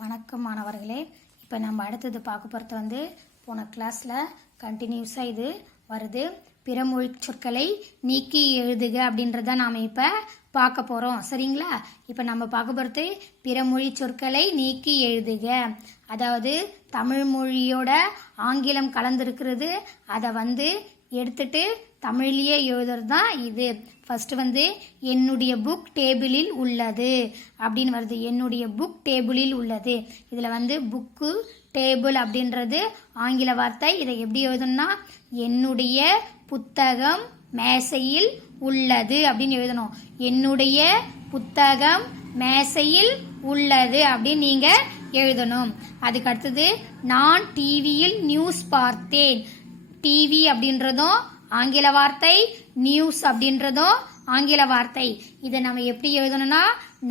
வணக்கம் மாணவர்களே. இப்போ நம்ம அடுத்தது பார்க்க போகிறது வந்து போன கிளாஸில் கண்டினியூஸாக இது வருது. பிறமொழி சொற்களை நீக்கி எழுதுக அப்படின்றத நாம் இப்போ பார்க்க போகிறோம். சரிங்களா? இப்போ நம்ம பார்க்க போகிறது பிறமொழி சொற்களை நீக்கி எழுதுக. அதாவது தமிழ் மொழியோட ஆங்கிலம் கலந்துருக்கிறது, அதை வந்து எடுத்துட்டு தமிழ்லேயே எழுதுறது தான் இது. ஃபர்ஸ்ட் வந்து என்னுடைய புக் டேபிளில் உள்ளது அப்படின்னு வருது. என்னுடைய புக் டேபிளில் உள்ளது. இதில் வந்து புக்கு டேபிள் அப்படின்றது ஆங்கில வார்த்தை. இதை எப்படி எழுதணும்னா என்னுடைய புத்தகம் மேசையில் உள்ளது அப்படின்னு எழுதணும். என்னுடைய புத்தகம் மேசையில் உள்ளது அப்படின்னு நீங்க எழுதணும். அதுக்கு அடுத்தது நான் டிவியில் நியூஸ் பார்த்தேன். டிவி அப்படின்றதும் ஆங்கில வார்த்தை, நியூஸ் அப்படின்றதும் ஆங்கில வார்த்தை. இதை நம்ம எப்படி எழுதணும்னா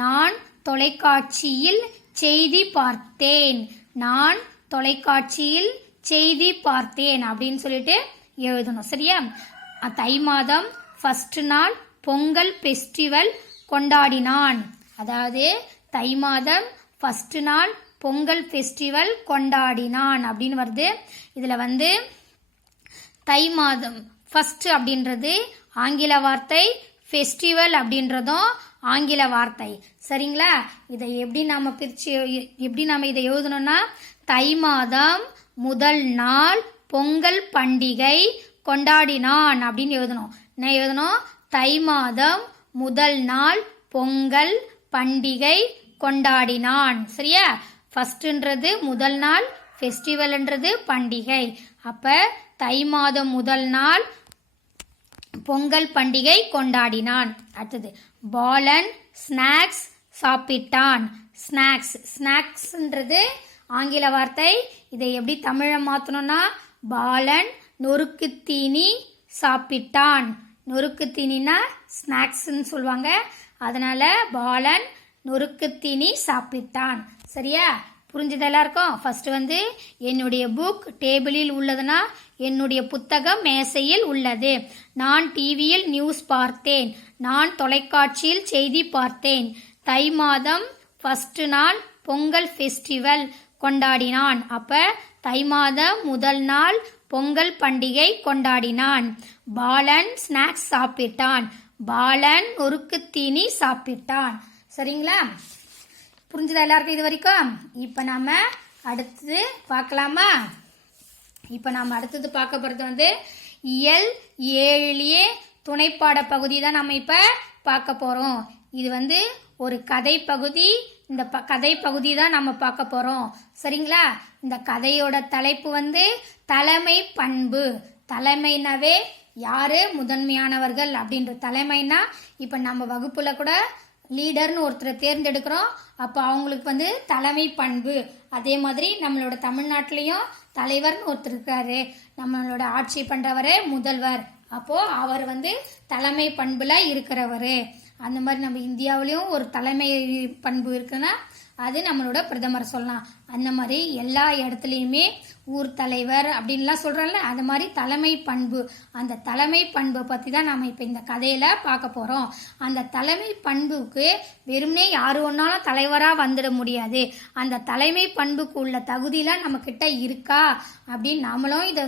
நான் தொலைக்காட்சியில் செய்தி பார்த்தேன். நான் தொலைக்காட்சியில் செய்தி பார்த்தேன் அப்படின்னு சொல்லிட்டு எழுதணும். சரியா? தை மாதம் ஃபர்ஸ்ட் நாள் பொங்கல் ஃபெஸ்டிவல் கொண்டாடினான். அதாவது தை மாதம் ஃபர்ஸ்ட் நாள் பொங்கல் ஃபெஸ்டிவல் கொண்டாடினான் அப்படின்னு வருது. இதில் வந்து தை மாதம் ஃபர்ஸ்ட் அப்படின்றது ஆங்கில வார்த்தை, ஃபெஸ்டிவல் அப்படின்றதும் ஆங்கில வார்த்தை. சரிங்களா? இதை எப்படி நாம இதை எழுதணும்னா தை மாதம் முதல் நாள் பொங்கல் பண்டிகை கொண்டாடினான் அப்படின்னு எழுதணும். என்ன எழுதணும்? தை மாதம் முதல் நாள் பொங்கல் பண்டிகை கொண்டாடினான். சரியா? ஃபர்ஸ்ட்ன்றது முதல் நாள், ஃபெஸ்டிவல்ன்றது பண்டிகை. அப்ப தை மாதம் முதல் நாள் பொங்கல் பண்டிகை கொண்டாடினான். அடுத்தது பாலன் ஸ்நாக்ஸ் சாப்பிட்டான். ஸ்நாக்ஸ்ன்றது ஆங்கில வார்த்தை. இதை எப்படி தமிழை மாற்றணும்னா பாலன் நொறுக்கு தீனி சாப்பிட்டான். நொறுக்கு தீனினா ஸ்நாக்ஸ்ன்னு சொல்லுவாங்க. அதனால பாலன் நொறுக்கு தீனி சாப்பிட்டான். சரியா? புரிஞ்சது எல்லாருக்கும்? ஃபர்ஸ்ட் வந்து என்னுடைய புக் டேபிளில் உள்ளதுன்னா என்னுடைய புத்தகம் மேசையில் உள்ளது. நான் டிவியில் நியூஸ் பார்த்தேன். நான் தொலைக்காட்சியில் செய்தி பார்த்தேன். தை மாதம் ஃபர்ஸ்ட் நாள் பொங்கல் ஃபெஸ்டிவல் கொண்டாடினான். அப்ப தை மாதம் முதல் நாள் பொங்கல் பண்டிகை கொண்டாடினான். பாலன் ஸ்நாக்ஸ் சாப்பிட்டான். பாலன் நொறுக்கு தீனி சாப்பிட்டான். சரிங்களா? புரிஞ்சுதா எல்லாருக்கும் இது வரைக்கும்? இப்போ நம்ம அடுத்தது பார்க்கலாமா? இப்போ நம்ம அடுத்தது பார்க்க போகிறது வந்து இயல் 7 துணைப்பாட பகுதி தான் நம்ம இப்போ பார்க்க போகிறோம். இது வந்து ஒரு கதை பகுதி. இந்த கதை பகுதி தான் நம்ம பார்க்க போகிறோம். சரிங்களா? இந்த கதையோட தலைப்பு வந்து தலைமை பண்பு. தலைமைனாவே யாரு முதன்மையானவர்கள் அப்படின்ற தலைமைனா இப்போ நம்ம வகுப்புல கூட லீடர்னு ஒருத்தரை தேர்ந்தெடுக்கிறோம். அப்போ அவங்களுக்கு வந்து தலைமை பண்பு. அதே மாதிரி நம்மளோட தமிழ்நாட்டிலையும் தலைவர்னு ஒருத்தர் இருக்காரு. நம்மளோட ஆட்சி பண்றவரே முதல்வர். அப்போ அவர் வந்து தலைமை பண்புல இருக்கிறவரு. அந்த மாதிரி நம்ம இந்தியாவிலையும் ஒரு தலைமை பண்பு இருக்குன்னா அது நம்மளோட பிரதமர் சொல்லலாம். அந்த மாதிரி எல்லா இடத்துலையுமே ஊர் தலைவர் அப்படின்லாம் சொல்றோம்ல, அது மாதிரி தலைமை பண்பு. அந்த தலைமை பண்பை பத்தி தான் நம்ம இப்ப இந்த கதையில பார்க்க போறோம். அந்த தலைமை பண்புக்கு வெறுமனே யாரு ஒன்னாலும் தலைவரா வந்துட முடியாது. அந்த தலைமை பண்புக்கு உள்ள தகுதியெல்லாம் நம்ம கிட்ட இருக்கா அப்படின்னு நாமளும் இதை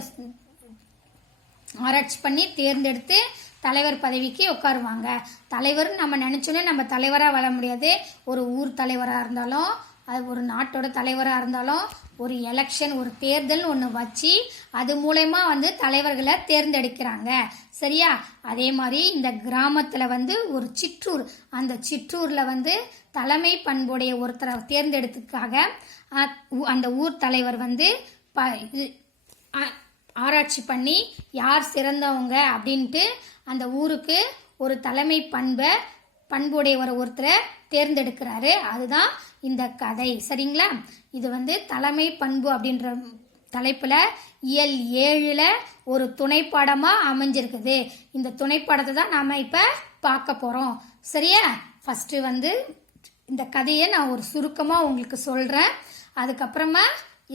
ஆராய்ச்சி பண்ணி தேர்ந்தெடுத்து தலைவர் பதவிக்கு உட்காருவாங்க. தலைவர் நம்ம நினைச்சோன்னே நம்ம தலைவராக வர முடியாது. ஒரு ஊர் தலைவராக இருந்தாலும், அது ஒரு நாட்டோட தலைவராக இருந்தாலும், ஒரு எலெக்ஷன், ஒரு தேர்தல் ஒன்று வச்சு அது மூலயமா வந்து தலைவர்களை தேர்ந்தெடுக்கிறாங்க. சரியா? அதே மாதிரி இந்த கிராமத்தில் வந்து ஒரு சிற்றூர், அந்த சிற்றூரில் வந்து தலைமை பண்புடைய ஒருத்தரை தேர்ந்தெடுத்துக்காக அந்த ஊர் தலைவர் வந்து ஆராய்ச்சி பண்ணி யார் சிறந்தவங்க அப்படின்ட்டு அந்த ஊருக்கு ஒரு தலைமை பண்புடைய ஒருத்தரை தேர்ந்தெடுக்கிறாரு. அதுதான் இந்த கதை. சரிங்களா? இது வந்து தலைமை பண்பு அப்படின்ற தலைப்புல இயல் 7 ஒரு துணைப்பாடமா அமைஞ்சிருக்குது. இந்த துணைப்பாடத்தை தான் நாம இப்ப பார்க்க போறோம். சரியா? ஃபர்ஸ்ட் வந்து இந்த கதையை நான் ஒரு சுருக்கமா உங்களுக்கு சொல்றேன். அதுக்கப்புறமா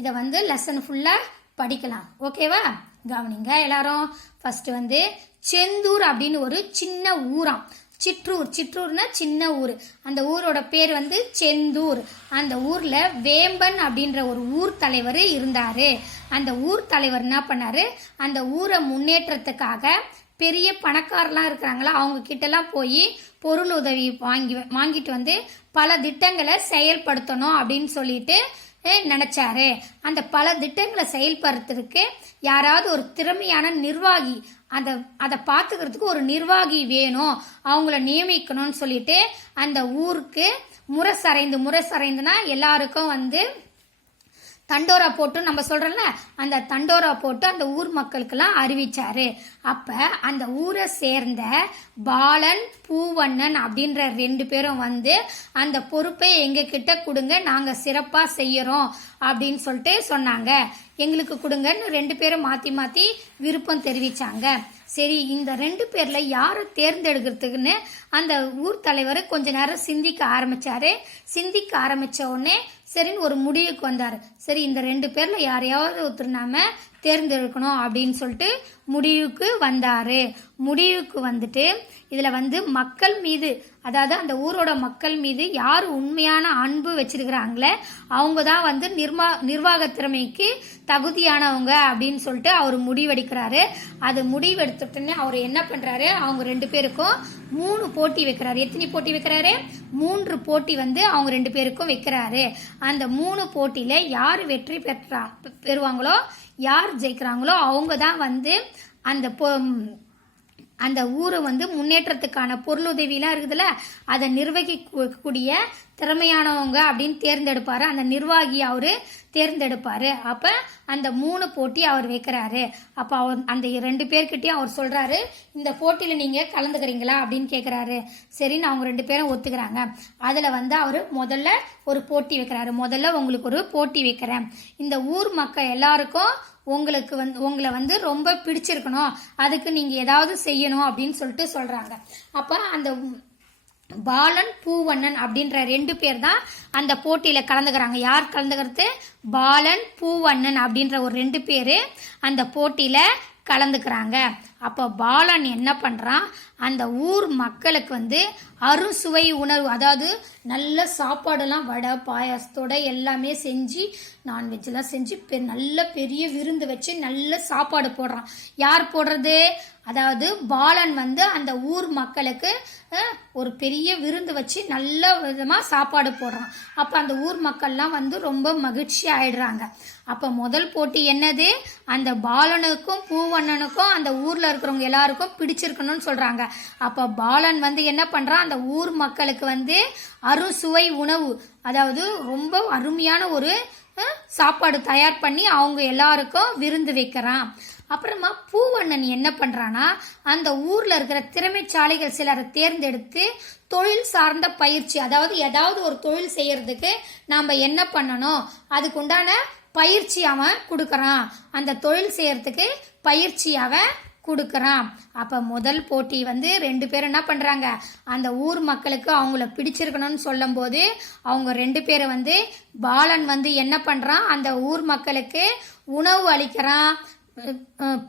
இதை வந்து லெசன் ஃபுல்லா படிக்கலாம். ஓகேவா? கவனிங்க எல்லாரும். ஃபர்ஸ்ட் வந்து செந்தூர் அப்படின்னு ஒரு சின்ன ஊராம். சிற்றூர்னா சின்ன ஊர். அந்த ஊரோட பேர் வந்து செந்தூர். அந்த ஊர்ல வேம்பன் அப்படின்ற ஒரு ஊர் தலைவர் இருந்தாரு. அந்த ஊர் தலைவர் என்ன பண்ணாரு, அந்த ஊரை முன்னேற்றத்துக்காக பெரிய பணக்காரலாம் இருக்கிறாங்களா அவங்க கிட்டலாம் போய் பொருள் உதவி வாங்கிட்டு வந்து பல திட்டங்களை செயல்படுத்தணும் அப்படின்னு சொல்லிட்டு நினைச்சாரு. அந்த பல திட்டங்களை செயல்படுத்துறதுக்கு யாராவது ஒரு திறமையான நிர்வாகி, அதை பார்த்துக்கிறதுக்கு ஒரு நிர்வாகி வேணும், அவங்கள நியமிக்கணும்னு சொல்லிட்டு அந்த ஊருக்கு முரசறைந்துனா எல்லாருக்கும் வந்து தண்டோரா போட்டு நம்ம சொல்றோம்ல, அந்த தண்டோரா போட்டு அந்த ஊர் மக்களுக்கெல்லாம் அறிவிச்சாரு. அப்ப அந்த ஊரை சேர்ந்த பாலன் பூவண்ணன் அப்படின்ற 2 பேரும் வந்து அந்த பொறுப்பை எங்க கிட்ட கொடுங்க, நாங்க சிறப்பா செய்யறோம் அப்படின்னு சொல்லிட்டு சொன்னாங்க. எங்களுக்கு கொடுங்கன்னு 2 பேரும் மாத்தி மாத்தி விருப்பம் தெரிவிச்சாங்க. சரி, இந்த 2 பேர்ல யாரை தேர்ந்தெடுக்கிறதுக்குன்னு அந்த ஊர் தலைவர் கொஞ்ச நேரம் சிந்திக்க ஆரம்பிச்சாரு. சிந்திக்க ஆரம்பிச்ச உடனே சரின்னு ஒரு முடிவுக்கு வந்தாரு. சரி, இந்த 2 பேர்ல யாரையாவது ஒருத்தர் நாம தேர்ந்தெடுக்கணும் அப்படின்னு சொல்லிட்டு முடிவுக்கு வந்தாரு. முடிவுக்கு வந்துட்டு இதுல வந்து மக்கள் மீது, அதாவது அந்த ஊரோட மக்கள் மீது யார் உண்மையான அன்பு வச்சிருக்கிறாங்களே அவங்க தான் வந்து நிர்வாக திறமைக்கு தகுதியானவங்க அப்படின்னு சொல்லிட்டு அவர் முடிவெடுக்கிறாரு. அது முடிவெடுத்துட்டுன்னு அவர் என்ன பண்றாரு, அவங்க 2 பேருக்கும் 3 போட்டி வைக்கிறாரு. எத்தனை போட்டி வைக்கிறாரு? 3 போட்டி வந்து அவங்க 2 பேருக்கும் வைக்கிறாரு. அந்த 3 போட்டியில யார் வெற்றி பெறுவாங்களோ, யார் ஜெயிக்கிறாங்களோ அவங்க தான் வந்து அந்த ஊரை வந்து முன்னேற்றத்துக்கான பொருளுதவிலாம் இருக்குதுல்ல, அதை நிர்வகிக்கக்கூடிய திறமையானவங்க அப்படின்னு தேர்ந்தெடுப்பாரு. அந்த நிர்வாகி அவரு தேர்ந்தெடுப்பாரு. அப்ப அந்த 3 போட்டி அவர் வைக்கிறாரு. அப்ப அவர் அந்த 2 பேர்கிட்டயும் அவர் சொல்றாரு, இந்த போட்டியில நீங்க கலந்துக்கிறீங்களா அப்படின்னு கேட்கிறாரு. சரின்னு அவங்க 2 பேரும் ஒத்துக்கிறாங்க. அதுல வந்து அவரு முதல்ல ஒரு போட்டி வைக்கிறாரு. முதல்ல உங்களுக்கு ஒரு போட்டி வைக்கிறேன், இந்த ஊர் மக்கள் எல்லாருக்கும் உங்களை வந்து ரொம்ப பிடிச்சிருக்கணும், அதுக்கு நீங்க ஏதாவது செய்யணும் அப்படின்னு சொல்லிட்டு சொல்றாங்க. அப்ப அந்த பாலன் பூவண்ணன் அப்படின்ற 2 பேர் தான் அந்த போட்டியில கலந்துக்கிறாங்க. யார் கலந்துக்கிறது? பாலன் பூவண்ணன் அப்படின்ற ஒரு 2 பேரு அந்த போட்டியில கலந்துக்கிறாங்க. அப்போ பாலன் என்ன பண்றான், அந்த ஊர் மக்களுக்கு வந்து அறுசுவை உணவு, அதாவது நல்ல சாப்பாடெல்லாம் வடை பாயாசத்தோட எல்லாமே செஞ்சு, நான்வெஜ்லாம் செஞ்சு நல்ல பெரிய விருந்து வச்சு நல்ல சாப்பாடு போடுறான். யார் போடுறது? அதாவது பாலன் வந்து அந்த ஊர் மக்களுக்கு ஒரு பெரிய விருந்து வச்சு நல்ல விதமா சாப்பாடு போடுறான். அப்ப அந்த ஊர் மக்கள்லாம் வந்து ரொம்ப மகிழ்ச்சி ஆயிடுறாங்க. அப்ப முதல் போட்டி என்னது, அந்த பாலனுக்கும் பூவண்ணனுக்கும் அந்த ஊர்ல இருக்கிறவங்க எல்லாருக்கும் பிடிச்சிருக்கணும்னு சொல்றாங்க. அப்ப பாலன் வந்து என்ன பண்றான், அந்த ஊர் மக்களுக்கு வந்து அறுசுவை உணவு, அதாவது ரொம்ப அருமையான ஒரு சாப்பாடு தயார் பண்ணி அவங்க எல்லாருக்கும் விருந்து வைக்கிறான். அப்புறமா பூவண்ணன் என்ன பண்றானா, அந்த ஊர்ல இருக்கிற திறமைசாலிகள் சிலரை தேர்ந்தெடுத்து தொழில் சார்ந்த பயிற்சி, அதாவது ஏதாவது ஒரு தொழில் செய்யறதுக்கு நாம என்ன பண்ணணும் அதுக்கு உண்டான பயிற்சி அவன் கொடுக்கறான். அந்த தொழில் செய்யறதுக்கு பயிற்சி அவன் கொடுக்கறான். அப்ப முதல் போட்டி வந்து 2 பேரும் என்ன பண்றாங்க, அந்த ஊர் மக்களுக்கு அவங்கள பிடிச்சிருக்கணும்னு சொல்லும் போது அவங்க 2 பேரும் வந்து பாலன் வந்து என்ன பண்றான், அந்த ஊர் மக்களுக்கு உணவு அளிக்கிறான்.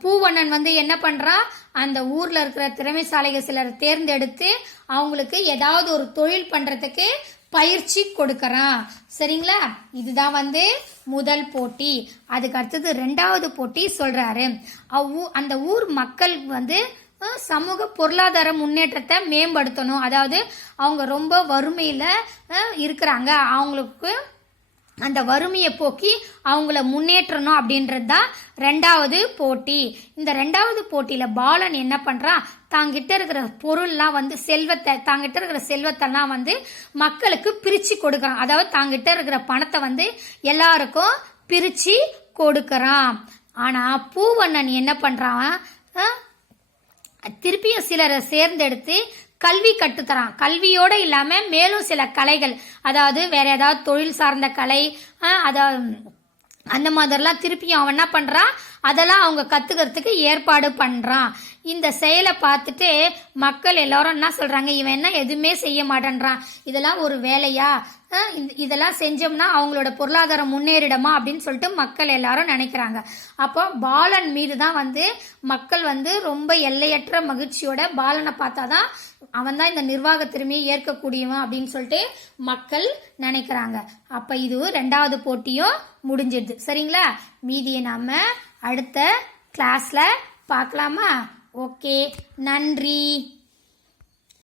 பூவண்ணன் வந்து என்ன பண்றான், அந்த ஊர்ல இருக்கிற திறமைசாலிகள் சிலர் தேர்ந்தெடுத்து அவங்களுக்கு ஏதாவது ஒரு தொழில் பண்றதுக்கு பயிற்சி கொடுக்கறான். சரிங்களா? இதுதான் வந்து முதல் போட்டி. அதுக்கு அடுத்தது 2வது போட்டி சொல்றாரு. அந்த ஊர் மக்கள் வந்து சமூக பொருளாதார முன்னேற்றத்தை மேம்படுத்தணும், அதாவது அவங்க ரொம்ப வறுமையில இருக்கிறாங்க, அவங்களுக்கு அந்த வறுமையை போக்கி அவங்கள முன்னேற்றணும் அப்படின்றது தான் 2வது போட்டி. இந்த 2வது போட்டியில பாலன் என்ன பண்றான், தாங்கிட்ட இருக்கிற பொருள்லாம் வந்து தாங்கிட்ட இருக்கிற செல்வத்தெல்லாம் வந்து மக்களுக்கு பிரிச்சு கொடுக்கறான். அதாவது தாங்கிட்ட இருக்கிற பணத்தை வந்து எல்லாருக்கும் பிரிச்சு கொடுக்கறான். ஆனா பூவண்ணன் என்ன பண்றான், திருப்பியும் சிலரை சேர்ந்தெடுத்து கல்வி கட்டுத்தரான். கல்வியோட இல்லாம மேலும் சில கலைகள், அதாவது வேற ஏதாவது தொழில் சார்ந்த கலை, அதாவது அந்த மாதிரிலாம் திருப்பியும் அவன் என்ன பண்றான், அதெல்லாம் அவங்க கத்துக்கிறதுக்கு ஏற்பாடு பண்றான். இந்த செயலை பார்த்துட்டு மக்கள் எல்லாரும் என்ன சொல்றாங்க, இவன் என்ன எதுவுமே செய்ய மாட்டேன்றான், இதெல்லாம் ஒரு வேலையா, இதெல்லாம் செஞ்சோம்னா அவங்களோட பொருளாதாரம் முன்னேறிடுமா அப்படின்னு சொல்லிட்டு மக்கள் எல்லாரும் நினைக்கிறாங்க. அப்போ பாலன் மீது தான் மக்கள் ரொம்ப எல்லையற்ற மகிழ்ச்சியோட பாலனை பார்த்தாதான் அவன் தான் இந்த நிர்வாக திறமையை ஏற்கக்கூடியவன் அப்படின்னு சொல்லிட்டு மக்கள் நினைக்கிறாங்க. அப்ப இது 2வது போட்டியும் முடிஞ்சிடுது. சரிங்களா? மீதியை நாம அடுத்த கிளாஸ்ல பார்க்கலாமா? ஓகே, நன்றி.